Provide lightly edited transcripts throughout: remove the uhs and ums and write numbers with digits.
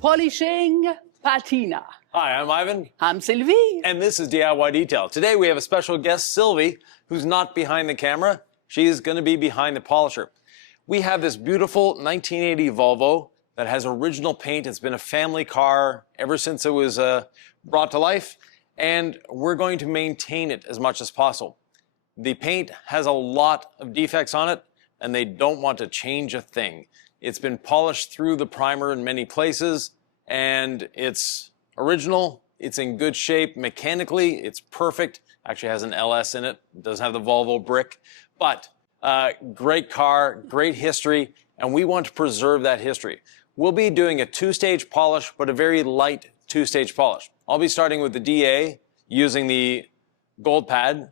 polishing patina. Hi, I'm Ivan. I'm Sylvie. And this is DIY Detail. Today we have a special guest, Sylvie, who's not behind the camera. She's going to be behind the polisher. We have this beautiful 1980 Volvo that has original paint. It's been a family car ever since it was brought to life, and we're going to maintain it as much as possible. The paint has a lot of defects on it, and they don't want to change a thing. It's been polished through the primer in many places, and it's original. It's in good shape mechanically. It's perfect. Actually has an LS in it. It doesn't have the Volvo brick, but great car, great history, and we want to preserve that history. We'll be doing a two-stage polish, but a very light two-stage polish. I'll be starting with the DA using the gold pad.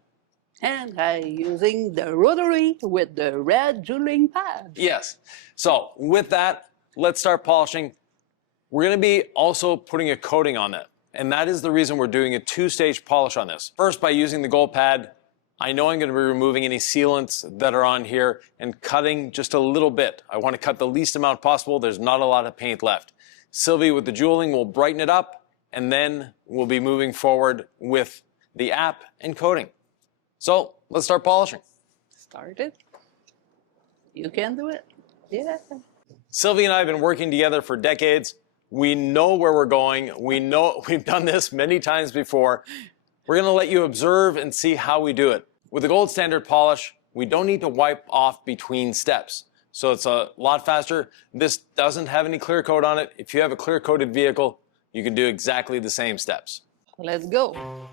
And using the Rotaty with the red jeweling pad. Yes. So with that, let's start polishing. We're going to be also putting a coating on that. And that is the reason we're doing a two-stage polish on this. First, by using the gold pad, I know I'm going to be removing any sealants that are on here and cutting just a little bit. I want to cut the least amount possible. There's not a lot of paint left. Sylvie with the jeweling will brighten it up, and then we'll be moving forward with the app and coating. So let's start polishing. Start it. You can do it. Yeah. Sylvie and I have been working together for decades. We know where we're going. We know we've done this many times before. We're going to let you observe and see how we do it. With the gold standard polish, we don't need to wipe off between steps. So it's a lot faster. This doesn't have any clear coat on it. If you have a clear coated vehicle, you can do exactly the same steps. Let's go.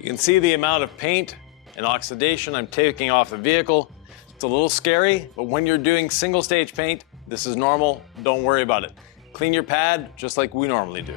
You can see the amount of paint and oxidation I'm taking off the vehicle. It's a little scary, but when you're doing single stage paint, this is normal. Don't worry about it. Clean your pad just like we normally do.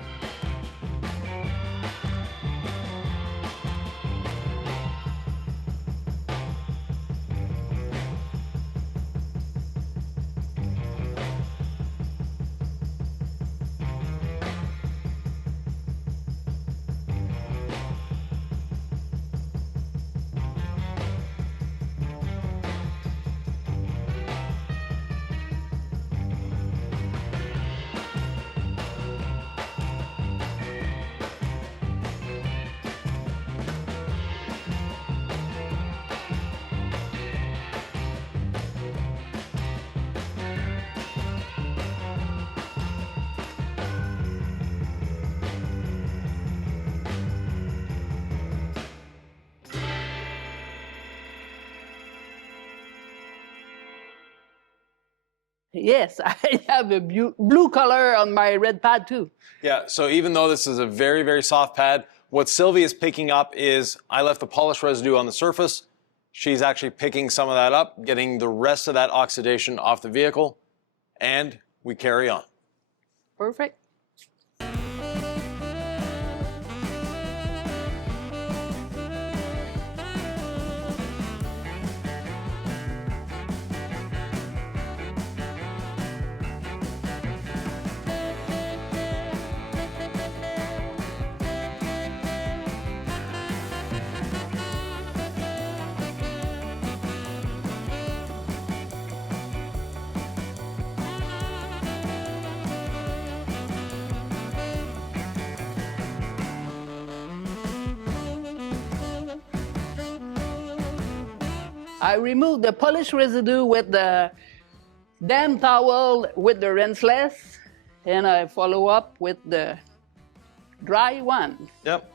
Yes, I have a blue color on my red pad too. Yeah, so even though this is a very, very soft pad, what Sylvie is picking up is I left the polish residue on the surface. She's actually picking some of that up, getting the rest of that oxidation off the vehicle, and we carry on. Perfect. I removed the polish residue with the damp towel with the rinseless, and I follow up with the dry one. Yep.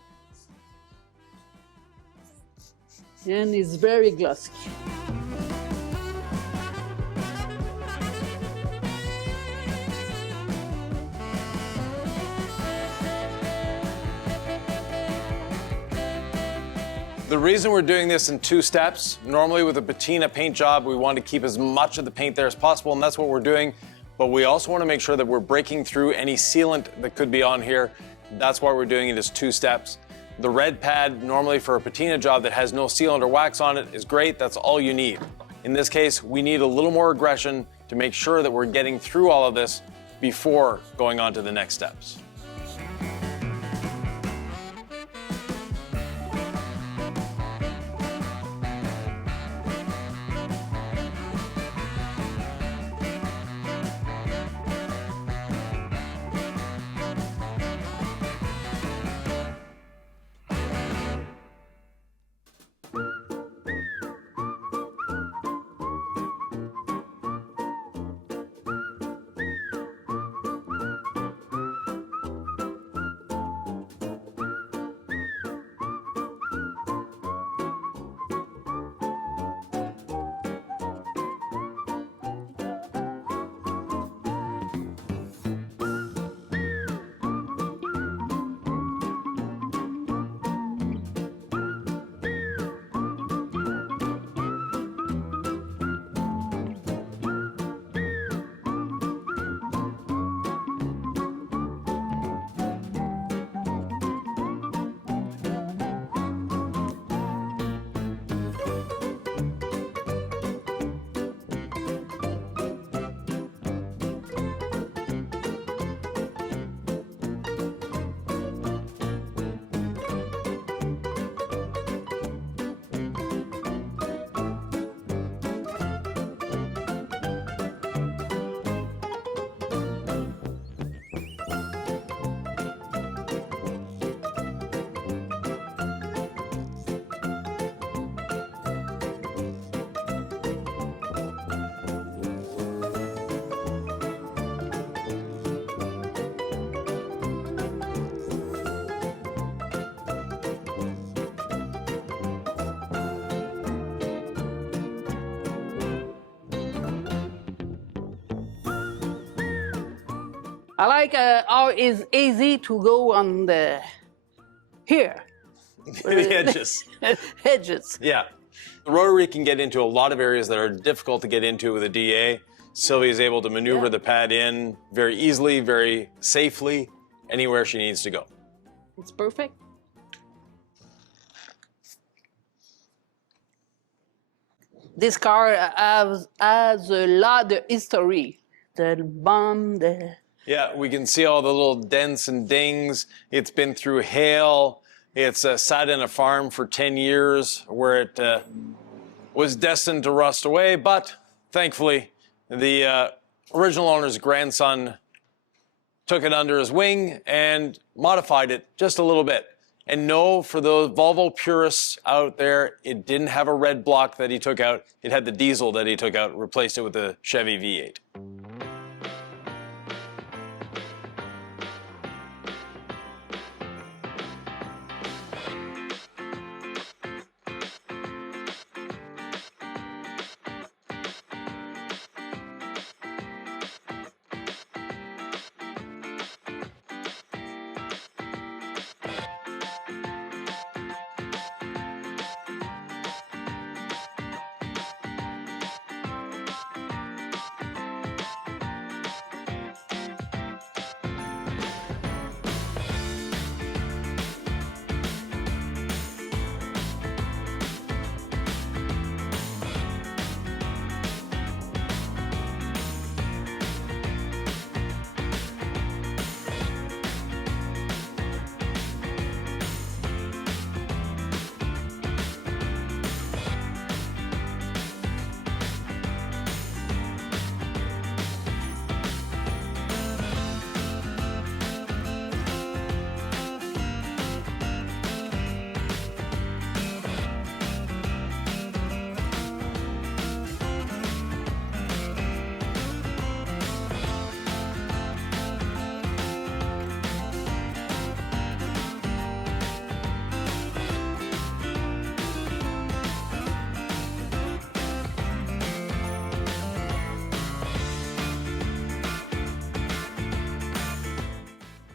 and it's very glossy. The reason we're doing this in 2 steps, normally with a patina paint job, we want to keep as much of the paint there as possible, and that's what we're doing. But we also want to make sure that we're breaking through any sealant that could be on here. That's why we're doing it as 2 steps. The red pad, normally for a patina job that has no sealant or wax on it, is great. That's all you need. In this case, we need a little more aggression to make sure that we're getting through all of this before going on to the next steps. I like how it's easy to go on the here. The edges. Edges. Yeah. The rotary can get into a lot of areas that are difficult to get into with a DA. Sylvie is able to maneuver the pad in very easily, very safely, anywhere she needs to go. It's perfect. This car has a lot of history. The bomb, the... Yeah, we can see all the little dents and dings. It's been through hail. It's sat in a farm for 10 years where it was destined to rust away, but thankfully the original owner's grandson took it under his wing and modified it just a little bit. And no, for those Volvo purists out there, it didn't have a red block that he took out. It had the diesel that he took out, replaced it with a Chevy V8.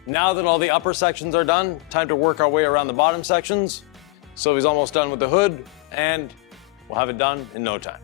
Now that all the upper sections are done, time to work our way around the bottom sections. Sylvie's almost done with the hood, and we'll have it done in no time.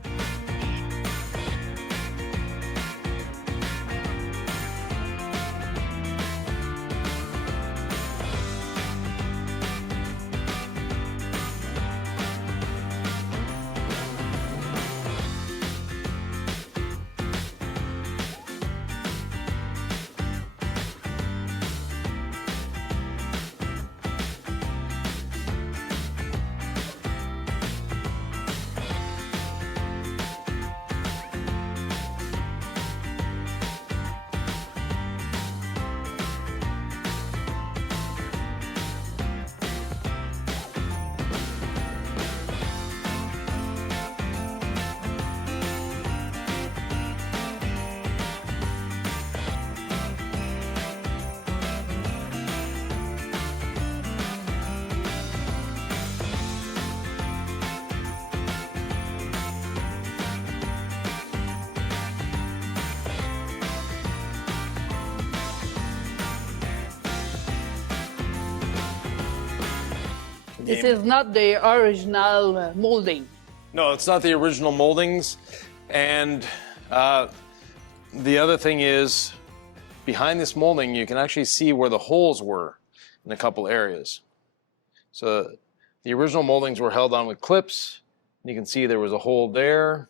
This is not the original molding. No, it's not the original moldings. And the other thing is, behind this molding, you can actually see where the holes were in a couple areas. So the original moldings were held on with clips. You can see there was a hole there.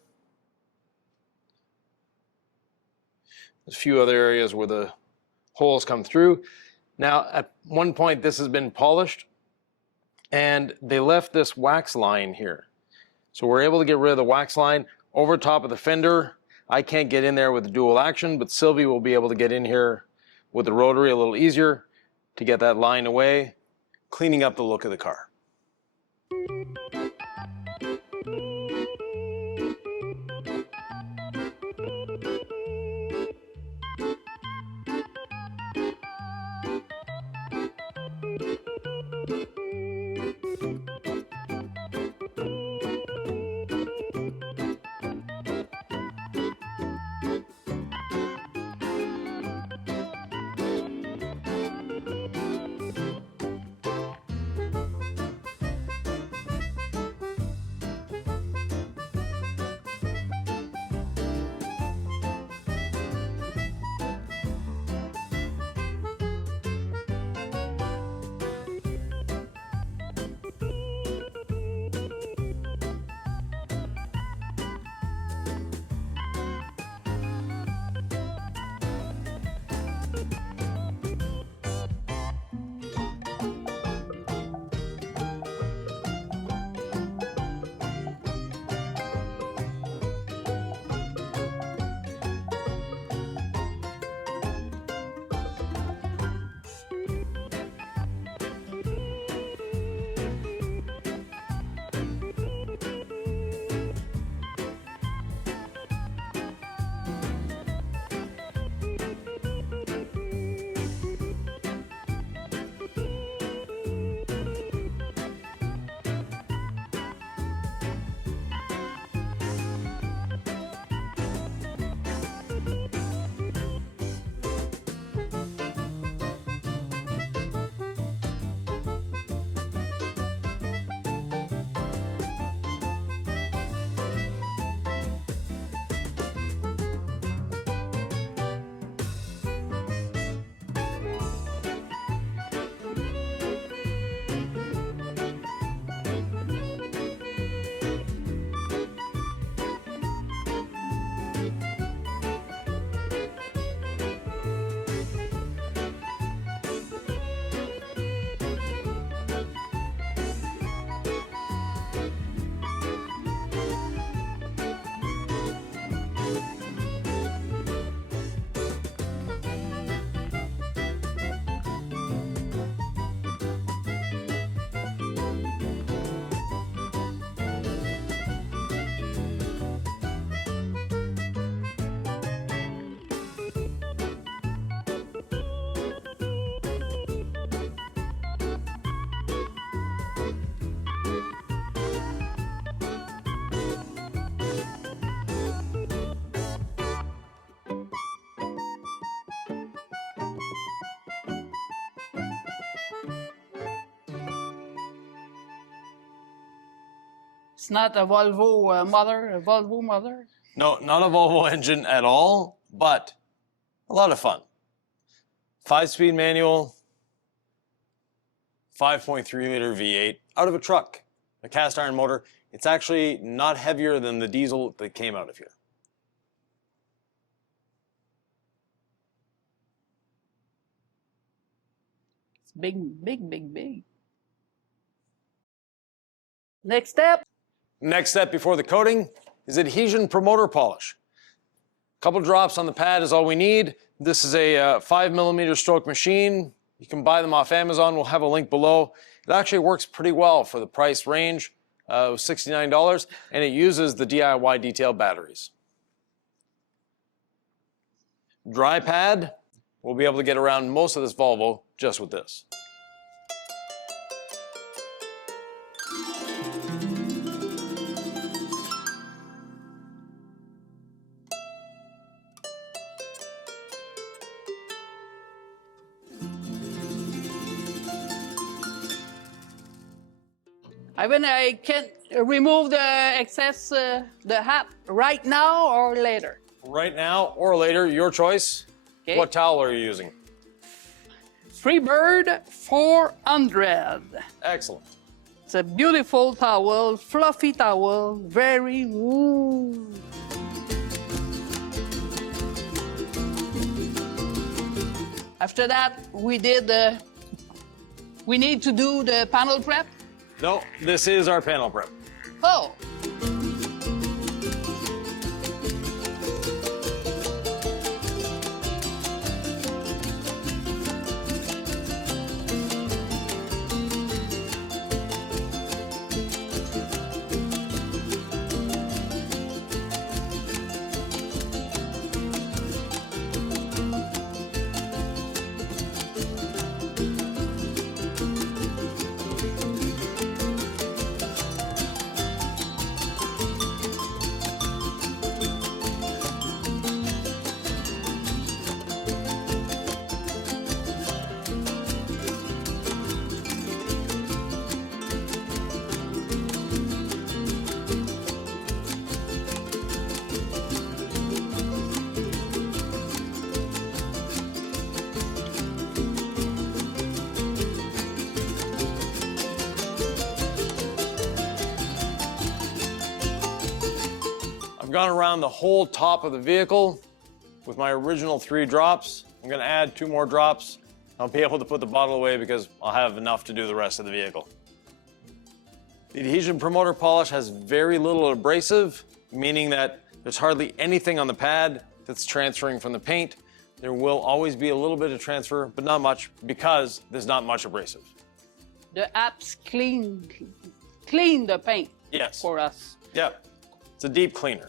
There's a few other areas where the holes come through. Now, at one point, this has been polished, and they left this wax line here. So we're able to get rid of the wax line over top of the fender. I can't get in there with the dual action, but Sylvie will be able to get in here with the rotary a little easier to get that line away, cleaning up the look of the car. It's not a Volvo motor. No, not a Volvo engine at all, but a lot of fun. 5-speed manual, 5.3-liter V8 out of a truck, a cast iron motor. It's actually not heavier than the diesel that came out of here. It's big, big, big, big. Next step. Next step before the coating is adhesion promoter polish. A couple drops on the pad is all we need. This is a 5mm stroke machine. You can buy them off Amazon. We'll have a link below. It actually works pretty well for the price range. It was $69, and it uses the DIY detail batteries. Dry pad, we'll be able to get around most of this Volvo just with this. I can remove the excess, the hat right now or later. Right now or later, your choice. Okay. What towel are you using? Freebird 400. Excellent. It's a beautiful towel, fluffy towel, very woo. After that, we need to do the panel prep. No, this is our panel prep. Oh. I've gone around the whole top of the vehicle with my original 3 drops. I'm gonna add 2 more drops. I'll be able to put the bottle away because I'll have enough to do the rest of the vehicle. The adhesion promoter polish has very little abrasive, meaning that there's hardly anything on the pad that's transferring from the paint. There will always be a little bit of transfer, but not much because there's not much abrasive. The apps clean the paint. Yes. For us. Yeah, it's a deep cleaner.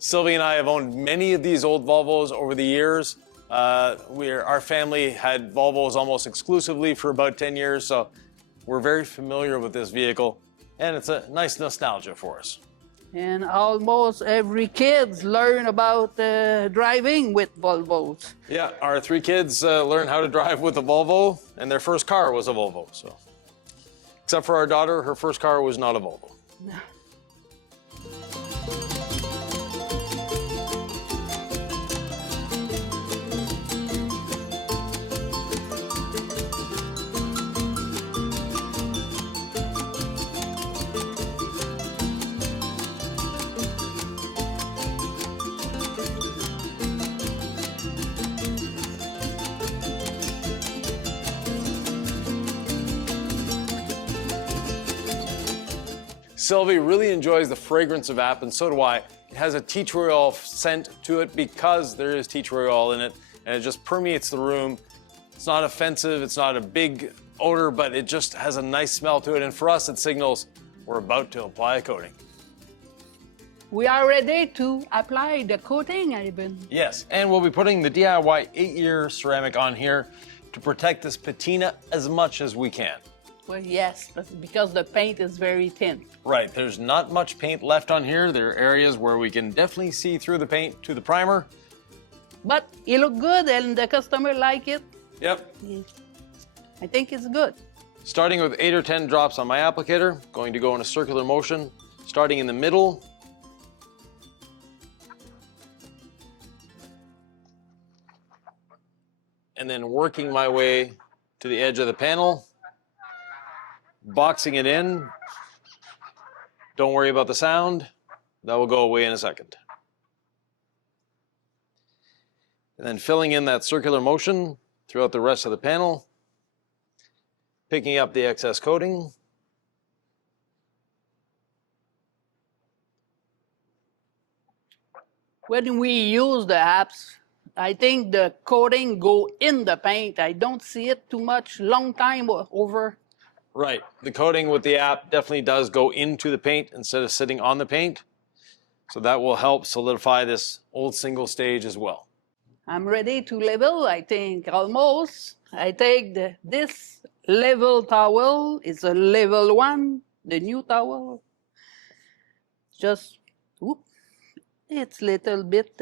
Sylvie and I have owned many of these old Volvos over the years. Our family had Volvos almost exclusively for about 10 years, so we're very familiar with this vehicle, and it's a nice nostalgia for us. And almost every kid learn about driving with Volvos. Yeah, our 3 kids learned how to drive with a Volvo, and their first car was a Volvo. So, except for our daughter, her first car was not a Volvo. Sylvie really enjoys the fragrance of app, and so do I. It has a tea tree oil scent to it because there is tea tree oil in it, and it just permeates the room. It's not offensive, it's not a big odor, but it just has a nice smell to it, and for us it signals we're about to apply a coating. We are ready to apply the coating, Ivan. Yes, and we'll be putting the DIY 8-year ceramic on here to protect this patina as much as we can. Well, yes, but because the paint is very thin. Right, there's not much paint left on here. There are areas where we can definitely see through the paint to the primer. But it look good and the customer like it. Yep. I think it's good. Starting with 8 or 10 drops on my applicator, going to go in a circular motion, starting in the middle. And then working my way to the edge of the panel, boxing it in. Don't worry about the sound. That will go away in a second. And then filling in that circular motion throughout the rest of the panel, picking up the excess coating. When we use the apps, I think the coating go in the paint. I don't see it too much, long time over. Right, the coating with the app definitely does go into the paint instead of sitting on the paint. So that will help solidify this old single stage as well. I'm ready to level, I think, almost. I take this level towel, it's a level 1, the new towel. Just, whoop, it's little bit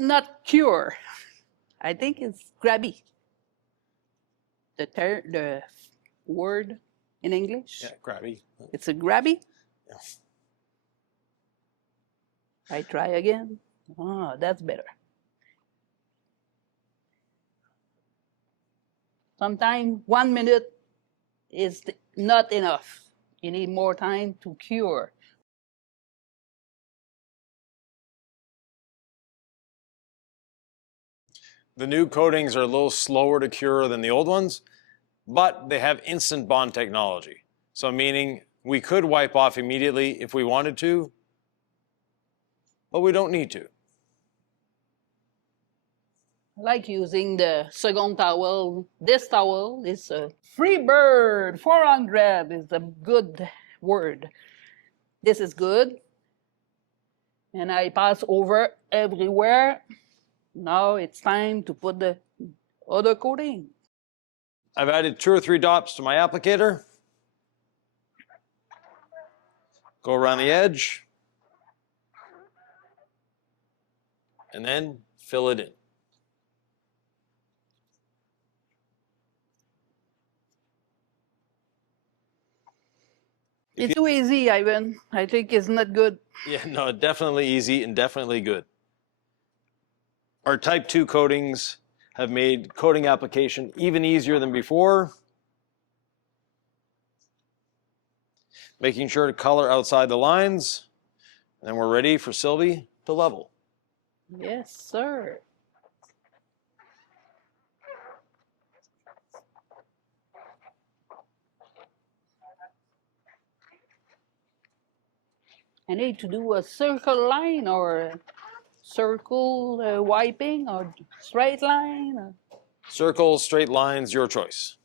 not cure. I think it's grabby. The word in English? Yeah, grabby. It's a grabby? Yeah. I try again. Oh, that's better. Sometimes 1 minute is not enough. You need more time to cure. The new coatings are a little slower to cure than the old ones, but they have instant bond technology. So meaning we could wipe off immediately if we wanted to, but we don't need to. I like using the second towel. This towel is a Freebird 400 is a good word. This is good. And I pass over everywhere. Now it's time to put the other coating. I've added 2 or 3 drops to my applicator. Go around the edge. And then fill it in. It's too easy, Ivan. I think it's not good. Yeah, no, definitely easy and definitely good. Our Type 2 coatings have made coating application even easier than before. Making sure to color outside the lines. And then we're ready for Sylvie to level. Yes, sir. I need to do a circle line or a circle wiping or straight line. Or... Circles, straight lines, your choice.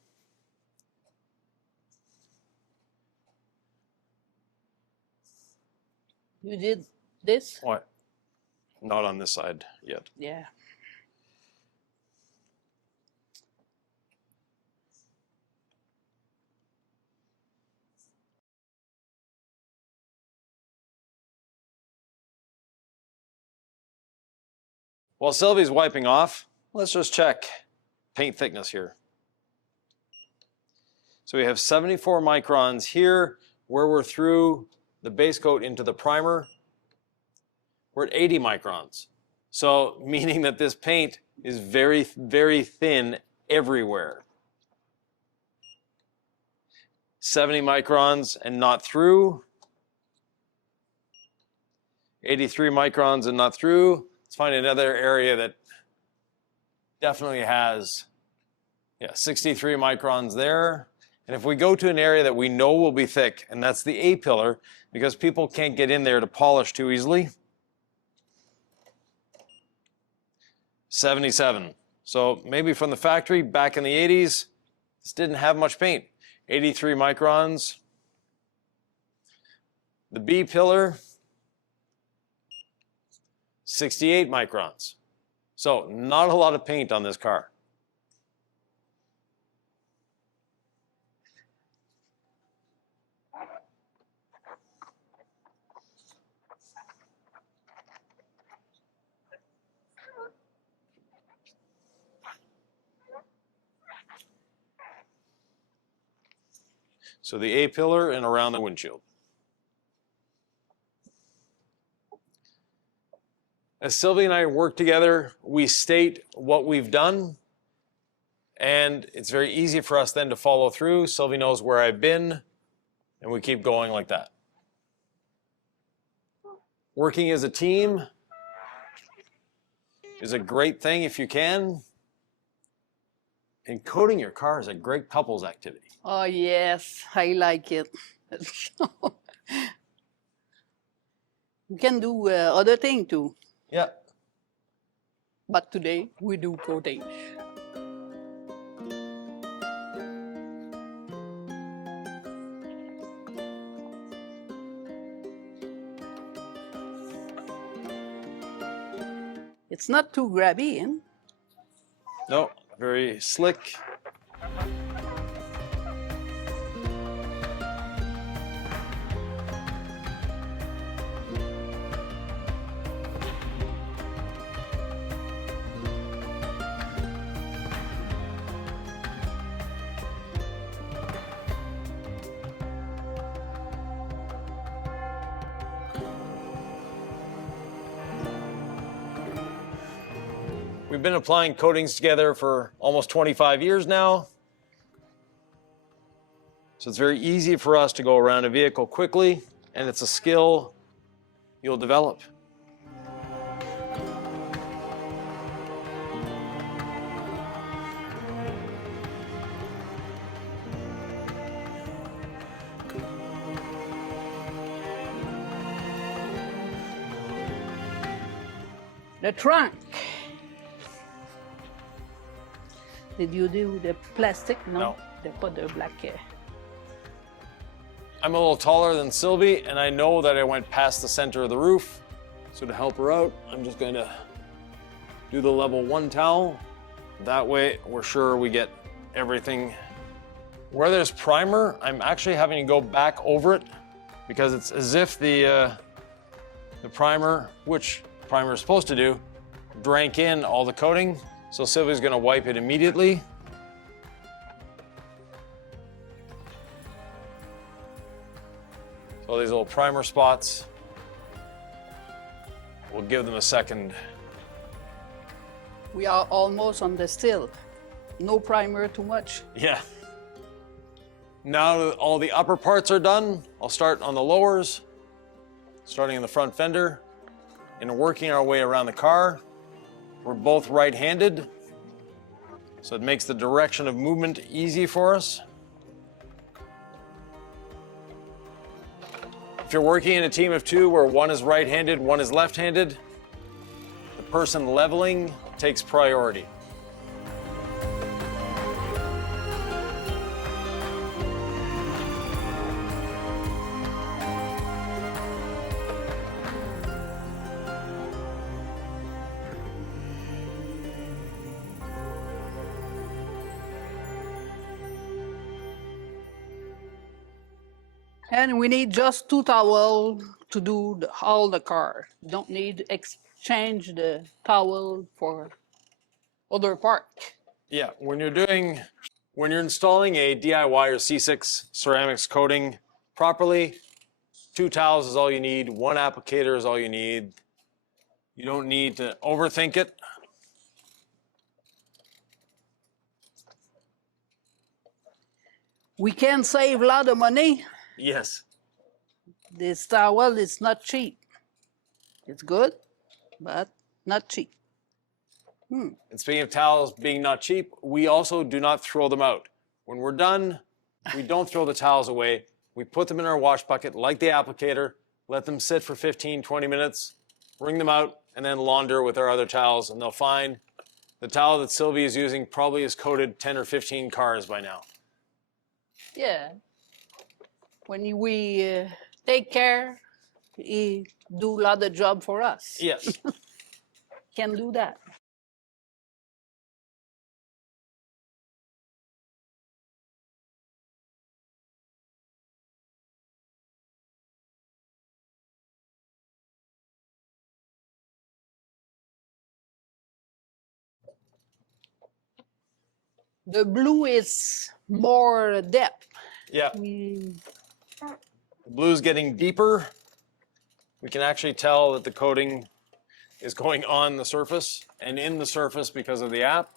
You did this? What? Not on this side yet. Yeah. While Sylvie's wiping off, let's just check paint thickness here. So we have 74 microns here where we're through the base coat into the primer. We're at 80 microns. So meaning that this paint is very, very thin everywhere. 70 microns and not through. 83 microns and not through. Let's find another area that definitely has, 63 microns there. And if we go to an area that we know will be thick, and that's the A pillar, because people can't get in there to polish too easily, 77. So maybe from the factory back in the 80s, this didn't have much paint. 83 microns. The B pillar, 68 microns. So not a lot of paint on this car. So the A-pillar and around the windshield. As Sylvie and I work together, we state what we've done, and it's very easy for us then to follow through. Sylvie knows where I've been, and we keep going like that. Working as a team is a great thing if you can. And coating your car is a great couples activity. Oh, yes, I like it. You can do other things too. Yeah. But today we do coating. It's not too grabby, eh? No, very slick. We've been applying coatings together for almost 25 years now. So it's very easy for us to go around a vehicle quickly, and it's a skill you'll develop. The trunk. Did you do the plastic? No. They put the black. I'm a little taller than Sylvie, and I know that I went past the center of the roof. So to help her out, I'm just going to do the level 1 towel. That way, we're sure we get everything. Where there's primer, I'm actually having to go back over it because it's as if the primer, which primer is supposed to do, drank in all the coating. So Sylvie's gonna wipe it immediately. So these little primer spots, we'll give them a second. We are almost on the still. No primer too much. Yeah. Now that all the upper parts are done, I'll start on the lowers, starting in the front fender and working our way around the car. We're both right-handed, so it makes the direction of movement easy for us. If you're working in a team of 2 where one is right-handed, one is left-handed, the person leveling takes priority. And we need just 2 towels to do all the car. Don't need exchange the towel for other part. Yeah, when you're installing a DIY or C6 ceramics coating properly, 2 towels is all you need, 1 applicator is all you need. You don't need to overthink it. We can save a lot of money. Yes. This towel is not cheap. It's good, but not cheap. And speaking of towels being not cheap, we also do not throw them out. When we're done, we don't throw the towels away. We put them in our wash bucket like the applicator, let them sit for 15, 20 minutes, wring them out, and then launder with our other towels, and they'll find the towel that Sylvie is using probably has coated 10 or 15 cars by now. Yeah. When we take care, he do a lot of job for us. Yes. Can do that. The blue is more depth. Yeah. We, The blue's getting deeper. We can actually tell that the coating is going on the surface and in the surface because of the app.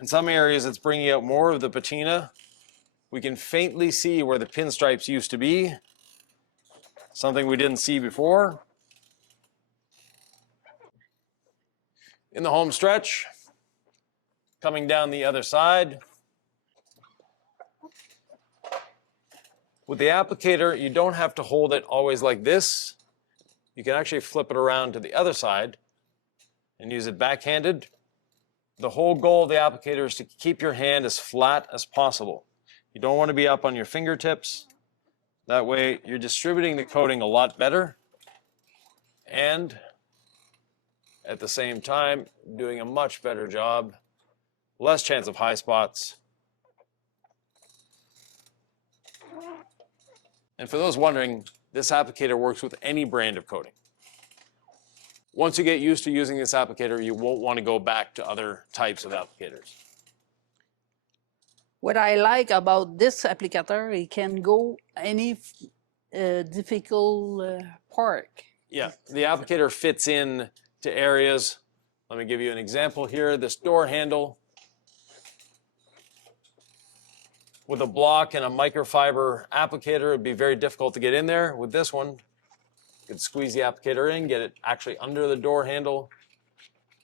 In some areas, it's bringing out more of the patina. We can faintly see where the pinstripes used to be, something we didn't see before. In the home stretch, coming down the other side. With the applicator, you don't have to hold it always like this. You can actually flip it around to the other side and use it backhanded. The whole goal of the applicator is to keep your hand as flat as possible. You don't want to be up on your fingertips. That way you're distributing the coating a lot better and at the same time doing a much better job. Less chance of high spots. And for those wondering, this applicator works with any brand of coating. Once you get used to using this applicator, you won't want to go back to other types of applicators. what I like about this applicator, it can go any difficult part. Yeah, the applicator fits in to areas. Let me give you an example here. This door handle with a block and a microfiber applicator, it'd be very difficult to get in there. With this one, you could squeeze the applicator in, get it actually under the door handle,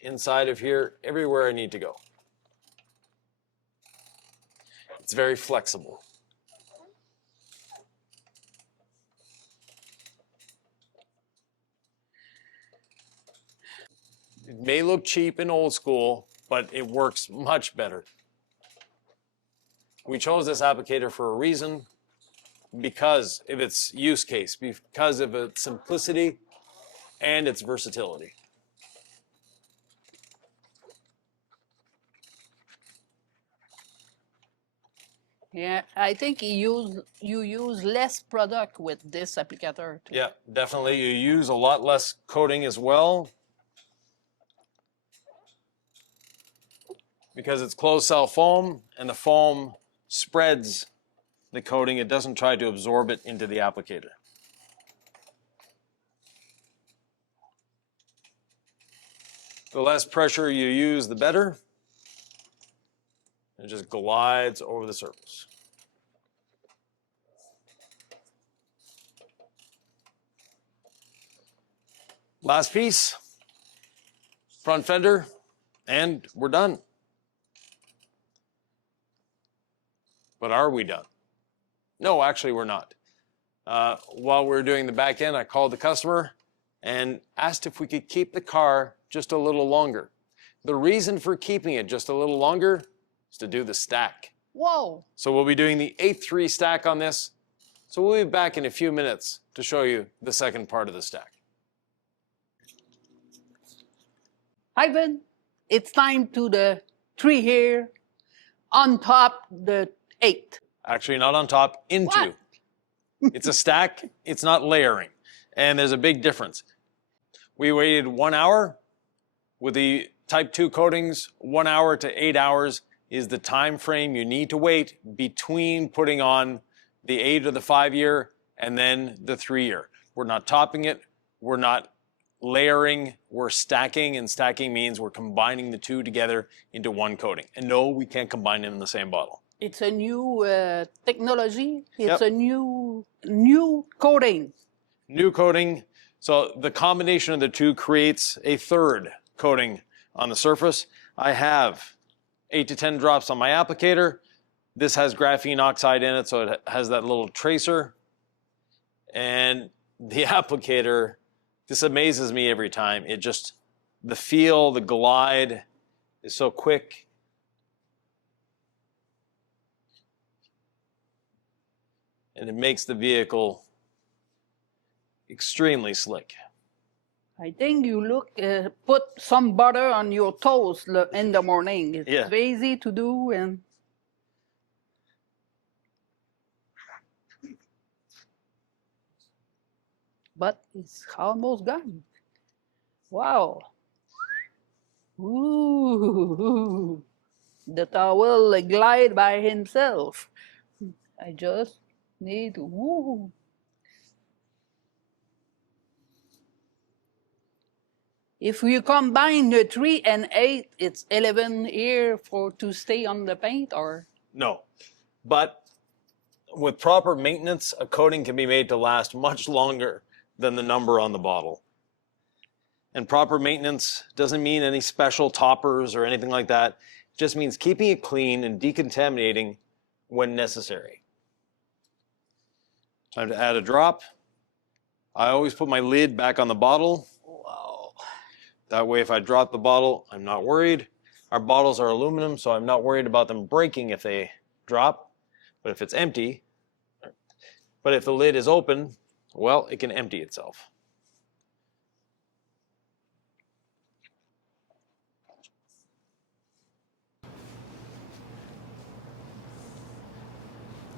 inside of here, everywhere I need to go. It's very flexible. It may look cheap and old school, but it works much better. We chose this applicator for a reason, because of its use case, because of its simplicity and its versatility. Yeah, I think you use less product with this applicator too. Yeah, definitely. You use a lot less coating as well because it's closed cell foam and the foam spreads the coating. It doesn't try to absorb it into the applicator. The less pressure you use, the better. It just glides over the surface. Last piece, front fender, and we're done. But are we done? No, actually we're not. While we were doing the back end, I called the customer and asked if we could keep the car just a little longer. The reason for keeping it just a little longer is to do the stack. Whoa! So we'll be doing the 8-3 stack on this. So we'll be back in a few minutes to show you the second part of the stack. Ivan, it's time to the 3 here, on top the 8. Actually, not on top, into. What? It's a stack, it's not layering. And there's a big difference. We waited 1 hour. With the type 2 coatings, 1 hour to 8 hours is the time frame you need to wait between putting on the 8 or the 5 year and then the 3 year. We're not topping it, we're not layering, we're stacking, and stacking means we're combining the two together into one coating. And no, we can't combine them in the same bottle. It's a new technology. It's Yep. a new coating. New coating. So the combination of the two creates a third coating on the surface. I have 8 to 10 drops on my applicator. This has graphene oxide in it, so it has that little tracer. And the applicator, this amazes me every time. It just, the feel, the glide is so quick. And it makes the vehicle extremely slick. I think you put some butter on your toast in the morning. It's Yeah. very easy to do, and but it's almost gone. Wow. Ooh, the towel glide by himself. I just need to. Ooh. If you combine the 3 and 8, it's 11 here for to stay on the paint, or? No, but with proper maintenance, a coating can be made to last much longer than the number on the bottle. And proper maintenance doesn't mean any special toppers or anything like that. It just means keeping it clean and decontaminating when necessary. Time to add a drop. I always put my lid back on the bottle. Wow. That way, if I drop the bottle, I'm not worried. Our bottles are aluminum, so I'm not worried about them breaking if they drop. But if it's empty, but if the lid is open, well, it can empty itself.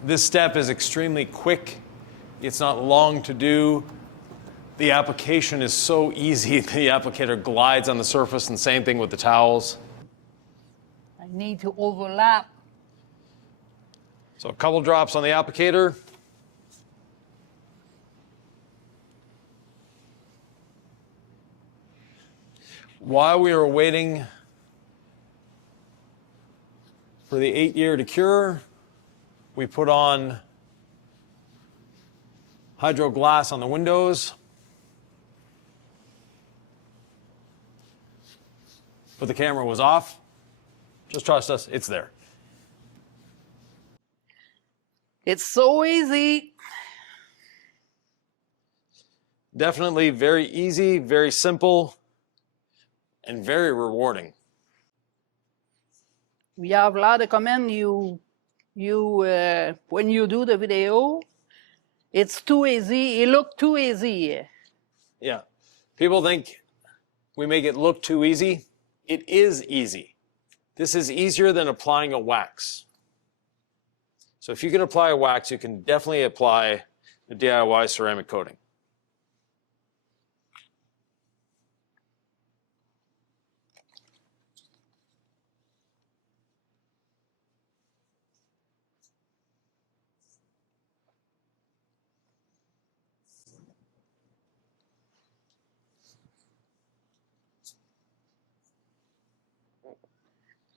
This step is extremely quick. It's not long to do. The application is so easy. The applicator glides on the surface, and same thing with the towels. I need to overlap. So a couple drops on the applicator. While we are waiting for the 8-year to cure, we put on hydro glass on the windows. But the camera was off. Just trust us, it's there. It's so easy. Definitely very easy, very simple, and very rewarding. We have a lot of comments. When you do the video, it's too easy. It look too easy. Yeah. People think we make it look too easy. It is easy. This is easier than applying a wax. So if you can apply a wax, you can definitely apply a DIY ceramic coating.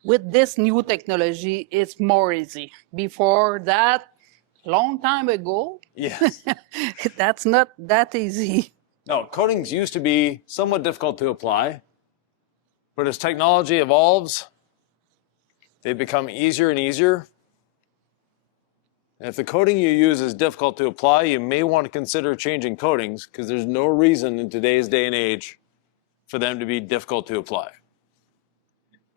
With this new technology, it's more easy. Before that, long time ago, Yes. that's not that easy. No, coatings used to be somewhat difficult to apply, but as technology evolves, they become easier and easier. And if the coating you use is difficult to apply, you may want to consider changing coatings, because there's no reason in today's day and age for them to be difficult to apply.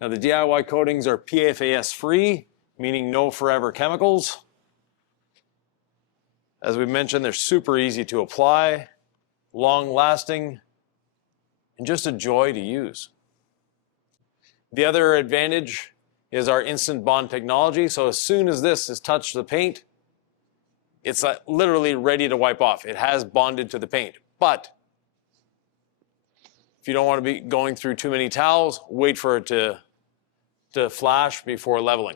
Now, the DIY coatings are PFAS free, meaning no forever chemicals. As we mentioned, they're super easy to apply, long lasting, and just a joy to use. The other advantage is our instant bond technology. So as soon as this has touched the paint, it's literally ready to wipe off. It has bonded to the paint. But if you don't want to be going through too many towels, wait for it to flash before leveling.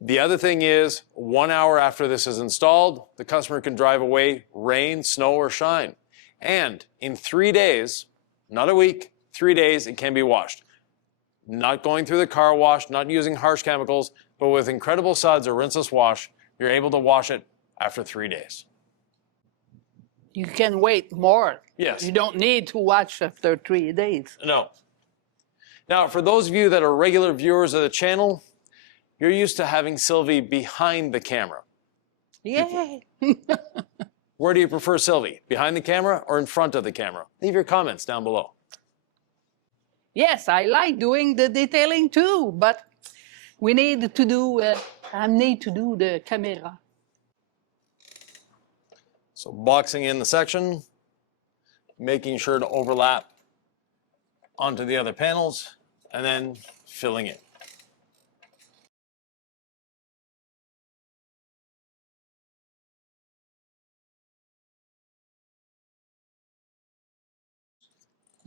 The other thing is, 1 hour after this is installed, the customer can drive away, rain, snow, or shine. And in 3 days, not a week, 3 days, it can be washed. Not going through the car wash, not using harsh chemicals, but with incredible suds or rinseless wash, you're able to wash it after 3 days. You can wait more. Yes. You don't need to watch after 3 days. No. Now, for those of you that are regular viewers of the channel, you're used to having Sylvie behind the camera. Yay! Where do you prefer Sylvie? Behind the camera or in front of the camera? Leave your comments down below. Yes, I like doing the detailing too, but we need to do, I need to do the camera. So boxing in the section, making sure to overlap onto the other panels, and then filling it.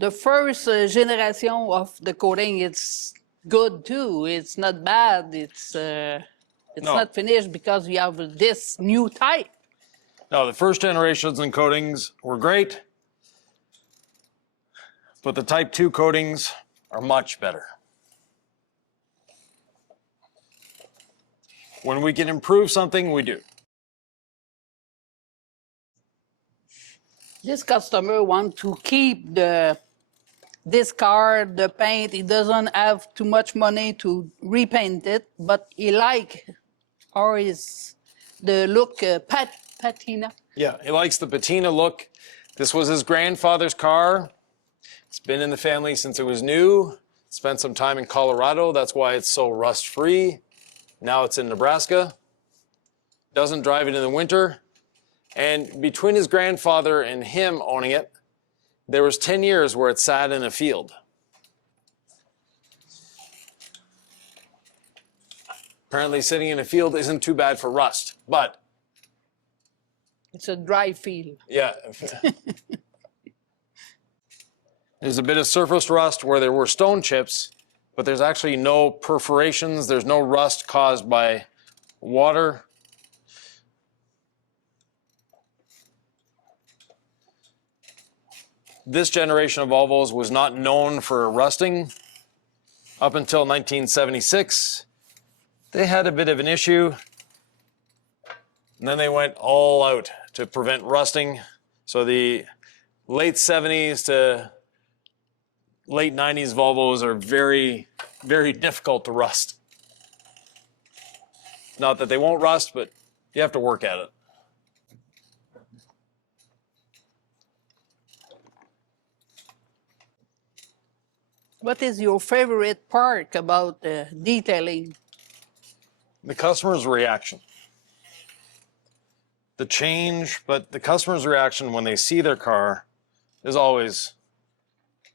The first generation of the coating, it's good too. It's not bad. It's No. not finished because we have this new type. No, the first generations and coatings were great, but the Type 2 coatings are much better. When we can improve something, we do. This customer want to keep this car, the paint. He doesn't have too much money to repaint it, but he like the look patina. Yeah, he likes the patina look. This was his grandfather's car. It's been in the family since it was new. Spent some time in Colorado. That's why it's so rust-free. Now it's in Nebraska. Doesn't drive it in the winter. And between his grandfather and him owning it, there was 10 years where it sat in a field. Apparently sitting in a field isn't too bad for rust, but it's a dry field. yeah. There's a bit of surface rust where there were stone chips, but there's actually no perforations. There's no rust caused by water. This generation of Volvos was not known for rusting up until 1976. They had a bit of an issue, and then they went all out to prevent rusting. So the late 70s to late 90s Volvos are very, very difficult to rust. Not that they won't rust, but you have to work at it. What is your favorite part about detailing? The customer's reaction. The change, but the customer's reaction when they see their car is always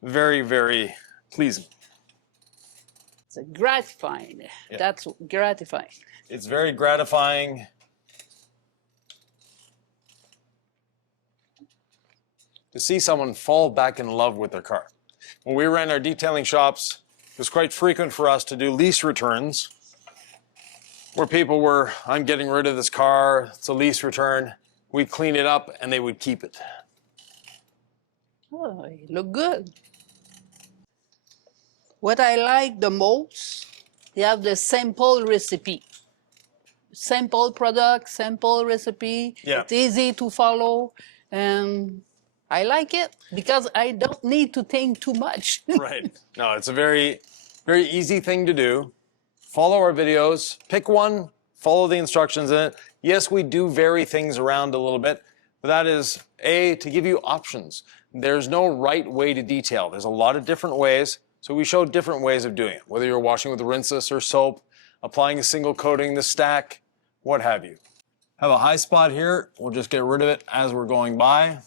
very, very pleasing. It's gratifying. Yeah. That's gratifying. It's very gratifying. To see someone fall back in love with their car. When we ran our detailing shops, it was quite frequent for us to do lease returns where people were, I'm getting rid of this car, it's a lease return. We'd clean it up and they would keep it. Oh, you look good. What I like the most, they have the simple recipe. Simple product, simple recipe. Yeah. It's easy to follow, and I like it because I don't need to think too much. Right. No, it's a very, very easy thing to do. Follow our videos, pick one, follow the instructions in it. Yes, we do vary things around a little bit, but that is, A, to give you options. There's no right way to detail. There's a lot of different ways, so we show different ways of doing it, whether you're washing with rinseless or soap, applying a single coating, the stack, what have you. Have a high spot here. We'll just get rid of it as we're going by.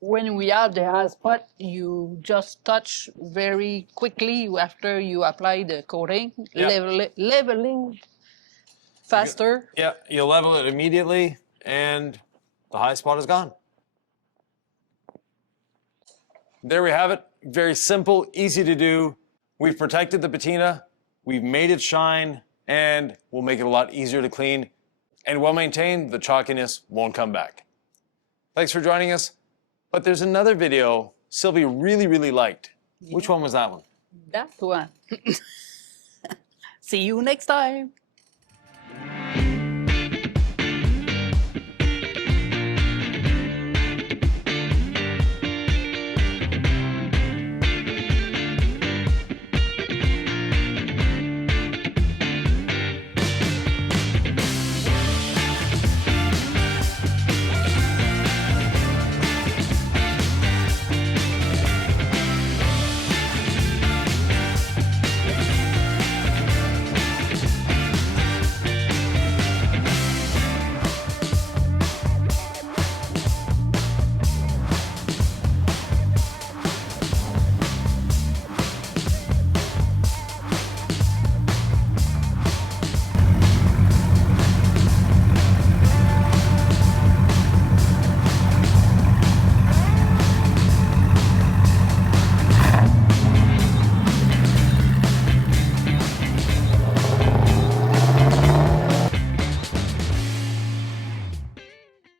When we have the high spot, you just touch very quickly after you apply the coating, Yeah. leveling faster. Yeah, you level it immediately and the high spot is gone. There we have it. Very simple, easy to do. We've protected the patina, we've made it shine, and we'll make it a lot easier to clean. And well maintained, the chalkiness won't come back. Thanks for joining us. But there's another video Sylvie really, really liked. Yeah. Which one was that one? That one. See you next time.